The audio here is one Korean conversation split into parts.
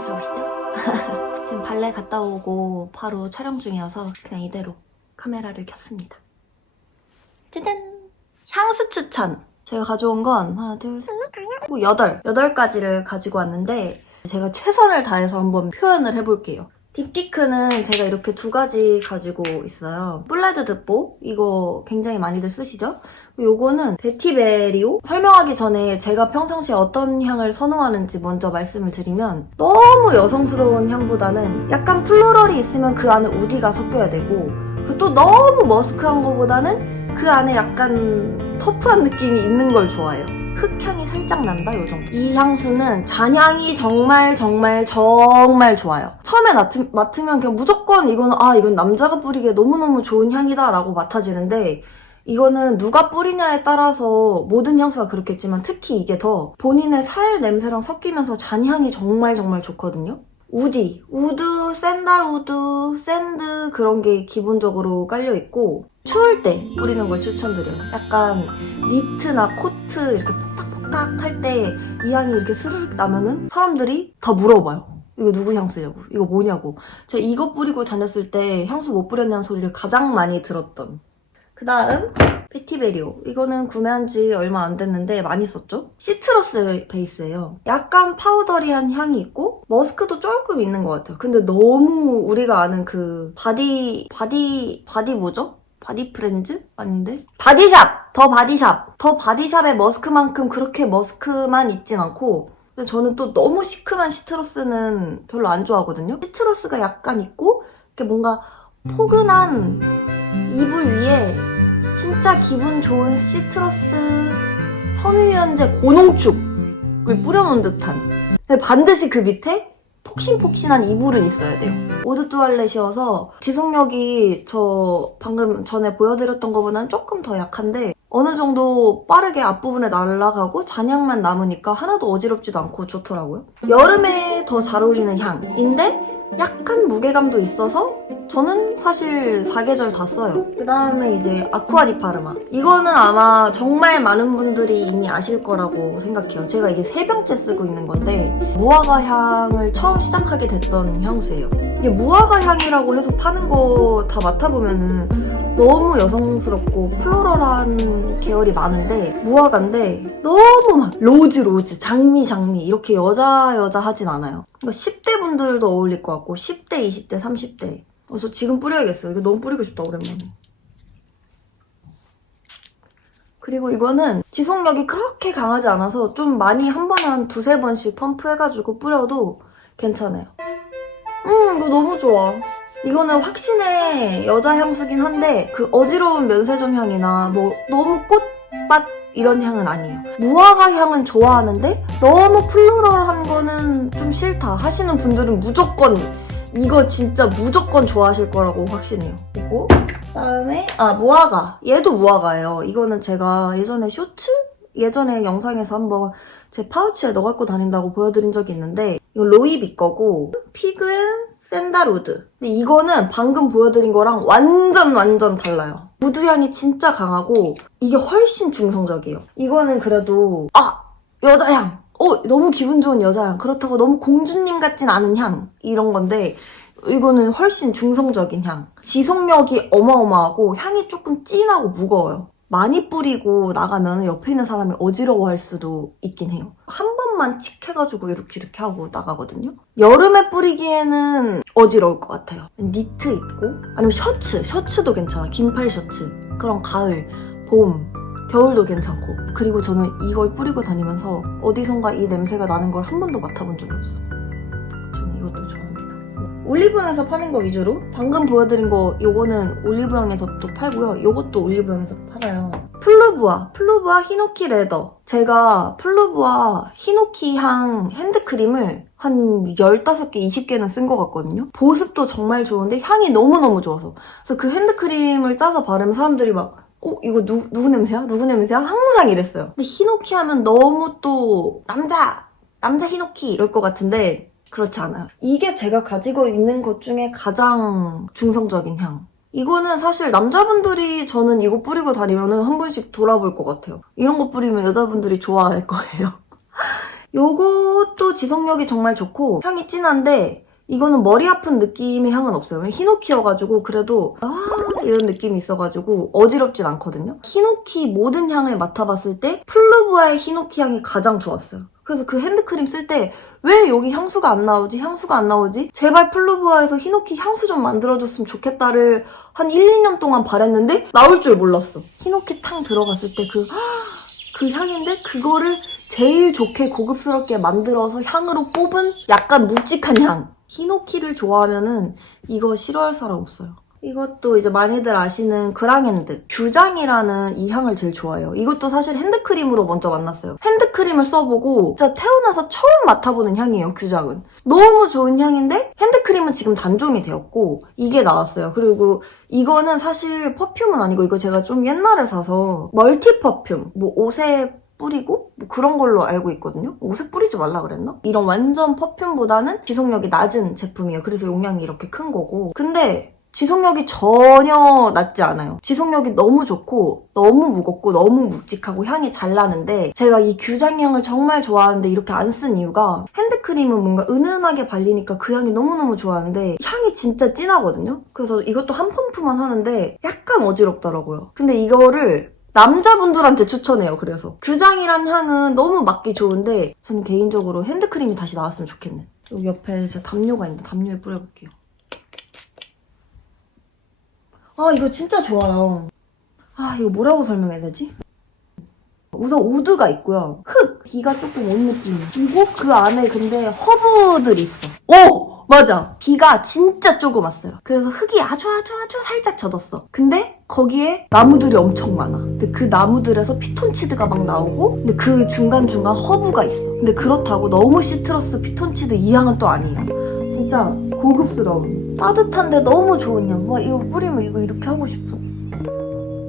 당황스러우시죠? 지금 발레 갔다 오고 바로 촬영 중이어서 그냥 이대로 카메라를 켰습니다. 짜잔! 향수 추천! 제가 가져온 건 하나, 둘, 셋, 뭐 8가지를 가지고 왔는데 제가 최선을 다해서 한번 표현을 해볼게요. 딥티크는 제가 이렇게 2가지 가지고 있어요. 플레드 드뽀 이거 굉장히 많이들 쓰시죠? 요거는 베티베리오? 설명하기 전에 제가 평상시에 어떤 향을 선호하는지 먼저 말씀을 드리면 너무 여성스러운 향보다는 약간 플로럴이 있으면 그 안에 우디가 섞여야 되고 또 너무 머스크한 거보다는 그 안에 약간 터프한 느낌이 있는 걸 좋아해요. 흙향이 살짝 난다 요 정도. 이 향수는 잔향이 정말 좋아요. 처음에 맡으면 그냥 무조건 이건 남자가 뿌리기에 너무너무 좋은 향이다 라고 맡아지는데 이거는 누가 뿌리냐에 따라서 모든 향수가 그렇겠지만 특히 이게 더 본인의 살 냄새랑 섞이면서 잔향이 정말 좋거든요. 우드, 샌달우드, 샌드 그런 게 기본적으로 깔려있고 추울 때 뿌리는 걸 추천드려요. 약간 니트나 코트 이렇게 폭탁폭탁 할 때 이 향이 이렇게 스르륵 나면은 사람들이 다 물어봐요. 이거 누구 향수냐고, 이거 뭐냐고. 제가 이거 뿌리고 다녔을 때 향수 못 뿌렸냐는 소리를 가장 많이 들었던. 그 다음 베티베리오. 이거는 구매한 지 얼마 안 됐는데 많이 썼죠? 시트러스 베이스예요. 약간 파우더리한 향이 있고 머스크도 조금 있는 것 같아요. 근데 너무 우리가 아는 그 바디 뭐죠? 바디 프렌즈? 아닌데? 바디샵! 더 바디샵의 머스크만큼 그렇게 머스크만 있진 않고 근데 저는 또 너무 시큼한 시트러스는 별로 안 좋아하거든요? 시트러스가 약간 있고 이렇게 뭔가 포근한 이불 위에 진짜 기분 좋은 시트러스 섬유유연제 고농축을 뿌려놓은 듯한 근데 반드시 그 밑에 폭신폭신한 이불은 있어야 돼요. 오드 뚜알렛이어서 지속력이 저 방금 전에 보여드렸던 것보다는 조금 더 약한데 어느 정도 빠르게 앞부분에 날아가고 잔향만 남으니까 하나도 어지럽지도 않고 좋더라고요. 여름에 더 잘 어울리는 향인데 약간 무게감도 있어서 저는 사실 4계절 다 써요. 그 다음에 이제 아쿠아 디 파르마. 이거는 아마 정말 많은 분들이 이미 아실 거라고 생각해요. 제가 이게 3병째 쓰고 있는 건데 무화과 향을 처음 시작하게 됐던 향수예요. 이게 무화과 향이라고 해서 파는 거 다 맡아보면은 너무 여성스럽고 플로럴한 계열이 많은데 무화과인데 너무 막 로즈 장미 이렇게 여자 하진 않아요. 그러니까 10대 분들도 어울릴 것 같고 10대, 20대, 30대 그래서 지금 뿌려야겠어요. 이거 너무 뿌리고 싶다 오랜만에. 그리고 이거는 지속력이 그렇게 강하지 않아서 좀 많이 한 번에 한 2-3번씩 펌프해가지고 뿌려도 괜찮아요. 이거 너무 좋아. 이거는 확신의 여자 향수긴 한데 그 어지러운 면세점 향이나 뭐 너무 꽃밭 이런 향은 아니에요. 무화과 향은 좋아하는데 너무 플로럴한 거는 좀 싫다 하시는 분들은 무조건 이거 진짜 무조건 좋아하실 거라고 확신해요. 그리고 그다음에 무화과. 얘도 무화과예요. 이거는 제가 예전에 예전에 영상에서 한번 제 파우치에 넣어 갖고 다닌다고 보여드린 적이 있는데 이건 로이비 거고 피그앤 샌달우드. 근데 이거는 방금 보여드린 거랑 완전 달라요. 우드 향이 진짜 강하고 이게 훨씬 중성적이에요. 이거는 그래도 여자향! 너무 기분 좋은 여자향. 그렇다고 너무 공주님 같진 않은 향. 이런 건데 이거는 훨씬 중성적인 향. 지속력이 어마어마하고 향이 조금 진하고 무거워요. 많이 뿌리고 나가면 옆에 있는 사람이 어지러워할 수도 있긴 해요. 한 번만 칙 해가지고 이렇게 하고 나가거든요. 여름에 뿌리기에는 어지러울 것 같아요. 니트 입고 아니면 셔츠도 괜찮아. 긴팔 셔츠. 그런 가을, 봄, 겨울도 괜찮고. 그리고 저는 이걸 뿌리고 다니면서 어디선가 이 냄새가 나는 걸 한 번도 맡아본 적이 없어. 저는 이것도 좋아합니다. 올리브영에서 파는 거 위주로 방금 보여드린 거 요거는 올리브영에서도 팔고요. 요것도 올리브영에서 팔아요. 플루부아 히노키 레더. 제가 플루부아 히노키 향 핸드크림을 한 15개, 20개는 쓴 것 같거든요. 보습도 정말 좋은데 향이 너무너무 좋아서. 그래서 그 핸드크림을 짜서 바르면 사람들이 막 이거 누구 냄새야? 누구 냄새야? 항상 이랬어요. 근데 히노키 하면 너무 또 남자 히노키 이럴 것 같은데 그렇지 않아요. 이게 제가 가지고 있는 것 중에 가장 중성적인 향. 이거는 사실 남자분들이 저는 이거 뿌리고 다니면 한 번씩 돌아볼 것 같아요. 이런 거 뿌리면 여자분들이 좋아할 거예요. 요것도 지속력이 정말 좋고 향이 진한데 이거는 머리 아픈 느낌의 향은 없어요. 히노키여가지고 그래도 이런 느낌이 있어가지고 어지럽진 않거든요. 히노키 모든 향을 맡아봤을 때 플루브아의 히노키 향이 가장 좋았어요. 그래서 그 핸드크림 쓸 때 왜 여기 향수가 안 나오지? 향수가 안 나오지? 제발 플루브아에서 히노키 향수 좀 만들어줬으면 좋겠다를 한 1, 2년 동안 바랬는데 나올 줄 몰랐어. 히노키 탕 들어갔을 때 그 향인데 그거를 제일 좋게 고급스럽게 만들어서 향으로 뽑은 약간 묵직한 향. 히노키를 좋아하면은 이거 싫어할 사람 없어요. 이것도 이제 많이들 아시는 그랑핸드 규장이라는 이 향을 제일 좋아해요. 이것도 사실 핸드크림으로 먼저 만났어요. 핸드크림을 써보고 진짜 태어나서 처음 맡아보는 향이에요. 규장은 너무 좋은 향인데 핸드크림은 지금 단종이 되었고 이게 나왔어요. 그리고 이거는 사실 퍼퓸은 아니고 이거 제가 좀 옛날에 사서 멀티 퍼퓸 뭐 옷에 뿌리고 뭐 그런 걸로 알고 있거든요. 옷에 뿌리지 말라 그랬나? 이런 완전 퍼퓸보다는 지속력이 낮은 제품이에요. 그래서 용량이 이렇게 큰 거고 근데 지속력이 전혀 낮지 않아요. 지속력이 너무 좋고 너무 무겁고 너무 묵직하고 향이 잘 나는데 제가 이 규장향을 정말 좋아하는데 이렇게 안 쓴 이유가 핸드크림은 뭔가 은은하게 발리니까 그 향이 너무너무 좋아하는데 향이 진짜 진하거든요. 그래서 이것도 한 펌프만 하는데 약간 어지럽더라고요. 근데 이거를 남자분들한테 추천해요. 그래서 규장이란 향은 너무 맡기 좋은데 저는 개인적으로 핸드크림이 다시 나왔으면 좋겠네. 여기 옆에 제 담요가 있는데 담요에 뿌려볼게요. 이거 진짜 좋아요. 이거 뭐라고 설명해야 되지? 우선 우드가 있고요. 흙! 비가 조금 온 느낌. 그리고 그 안에 근데 허브들이 있어. 오! 맞아! 비가 진짜 조금 왔어요. 그래서 흙이 아주 살짝 젖었어. 근데 거기에 나무들이 엄청 많아. 근데 그 나무들에서 피톤치드가 막 나오고 근데 그 중간중간 허브가 있어. 근데 그렇다고 너무 시트러스 피톤치드 이 향은 또 아니에요. 진짜 고급스러운 따뜻한데 너무 좋은 향. 와 이거 뿌리면 이거 이렇게 하고 싶어.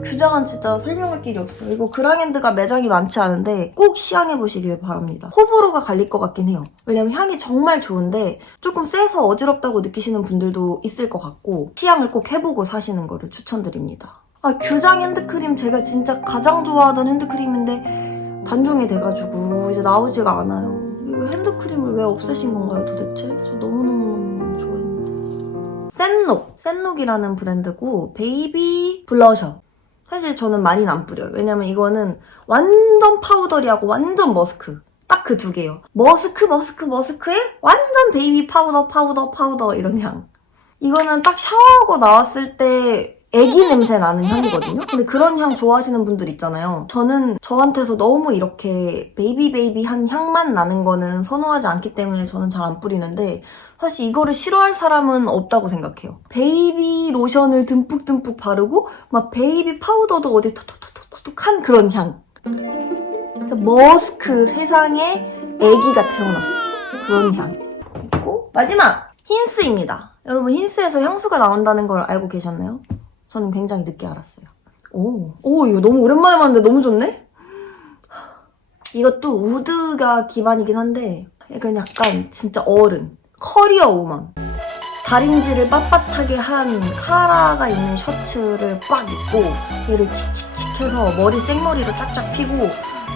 규장은 진짜 설명할 길이 없어요. 이거 그랑핸드가 매장이 많지 않은데 꼭 시향해보시길 바랍니다. 호불호가 갈릴 것 같긴 해요. 왜냐면 향이 정말 좋은데 조금 세서 어지럽다고 느끼시는 분들도 있을 것 같고 시향을 꼭 해보고 사시는 거를 추천드립니다. 규장 핸드크림 제가 진짜 가장 좋아하던 핸드크림인데 단종이 돼가지고 이제 나오지가 않아요. 이거 핸드크림을 왜 없애신 건가요 도대체? 저 너무너무 좋아했는데. 센록이라는 브랜드고 베이비 블러셔. 사실 저는 많이는 안 뿌려요. 왜냐면 이거는 완전 파우더리하고 완전 머스크. 딱 그 두 개요. 머스크에 완전 베이비 파우더 이런 향. 이거는 딱 샤워하고 나왔을 때 애기 냄새 나는 향이거든요? 근데 그런 향 좋아하시는 분들 있잖아요. 저는 저한테서 너무 이렇게 베이비한 향만 나는 거는 선호하지 않기 때문에 저는 잘 안 뿌리는데 사실 이거를 싫어할 사람은 없다고 생각해요. 베이비 로션을 듬뿍 바르고 막 베이비 파우더도 어디 톡톡톡톡한 그런 향. 진짜 머스크 세상에 애기가 태어났어. 그런 향. 그리고 마지막! 힌스입니다. 여러분 힌스에서 향수가 나온다는 걸 알고 계셨나요? 저는 굉장히 늦게 알았어요. 오 이거 너무 오랜만에 봤는데 너무 좋네? 이것도 우드가 기반이긴 한데 약간 진짜 어른. 커리어 우먼. 다림질을 빳빳하게 한 카라가 있는 셔츠를 빡 입고 얘를 칙칙칙해서 머리 생머리로 쫙쫙 피고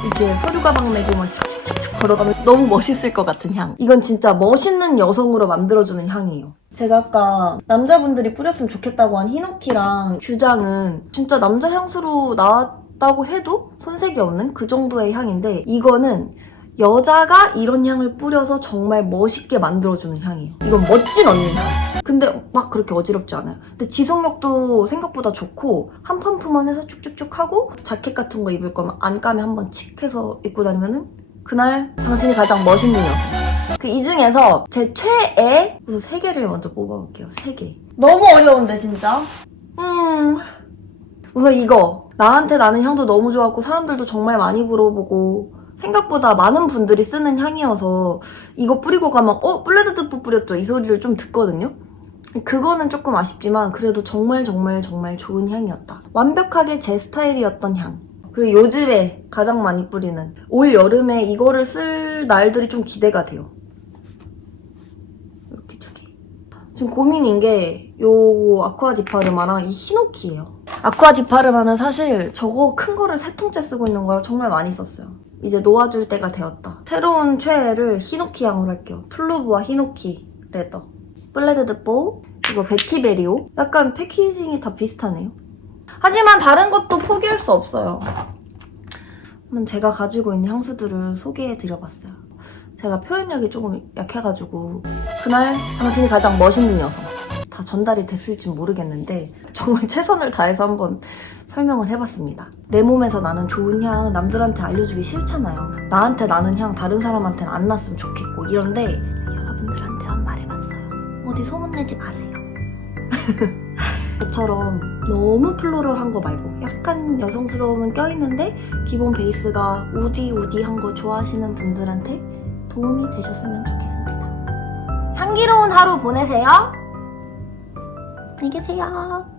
이렇게 서류 가방 메고 막 축축축축 걸어가면 너무 멋있을 것 같은 향. 이건 진짜 멋있는 여성으로 만들어주는 향이에요. 제가 아까 남자분들이 뿌렸으면 좋겠다고 한 히노키랑 규장은 진짜 남자 향수로 나왔다고 해도 손색이 없는 그 정도의 향인데 이거는 여자가 이런 향을 뿌려서 정말 멋있게 만들어주는 향이에요. 이건 멋진 언니 향. 근데 막 그렇게 어지럽지 않아요. 근데 지속력도 생각보다 좋고 한 펌프만 해서 쭉쭉쭉 하고 자켓 같은 거 입을 거면 안감에 한번 칙 해서 입고 다니면은 그날 당신이 가장 멋있는 여성. 이 중에서 제 최애 그래서 3개를 먼저 뽑아볼게요. 3개. 너무 어려운데 진짜. 우선 이거 나한테 나는 향도 너무 좋았고 사람들도 정말 많이 물어보고 생각보다 많은 분들이 쓰는 향이어서 이거 뿌리고 가면 블레드드프 뿌렸죠? 이 소리를 좀 듣거든요? 그거는 조금 아쉽지만 그래도 정말 좋은 향이었다. 완벽하게 제 스타일이었던 향. 그리고 요즘에 가장 많이 뿌리는 올 여름에 이거를 쓸 날들이 좀 기대가 돼요. 이렇게 2개. 지금 고민인 게 요 아쿠아디파르마랑 이 히노키예요. 아쿠아디파르마는 사실 저거 큰 거를 3통째 쓰고 있는 거라 정말 많이 썼어요. 이제 놓아줄 때가 되었다. 새로운 최애를 히노키 향으로 할게요. 플루브와 히노키 레더. 블레드드 보, 이거 베티베리오. 약간 패키징이 다 비슷하네요. 하지만 다른 것도 포기할 수 없어요. 한번 제가 가지고 있는 향수들을 소개해드려봤어요. 제가 표현력이 조금 약해가지고 그날 당신이 가장 멋있는 여성 다 전달이 됐을지 모르겠는데 정말 최선을 다해서 한번 설명을 해봤습니다. 내 몸에서 나는 좋은 향 남들한테 알려주기 싫잖아요. 나한테 나는 향 다른 사람한테는 안 났으면 좋겠고 이런데 여러분들한테 한 말해봤어요. 어디 소문내지 마세요. 저처럼 너무 플로럴한 거 말고 약간 여성스러움은 껴있는데 기본 베이스가 우디우디한 거 좋아하시는 분들한테 도움이 되셨으면 좋겠습니다. 향기로운 하루 보내세요. 안녕히 계세요.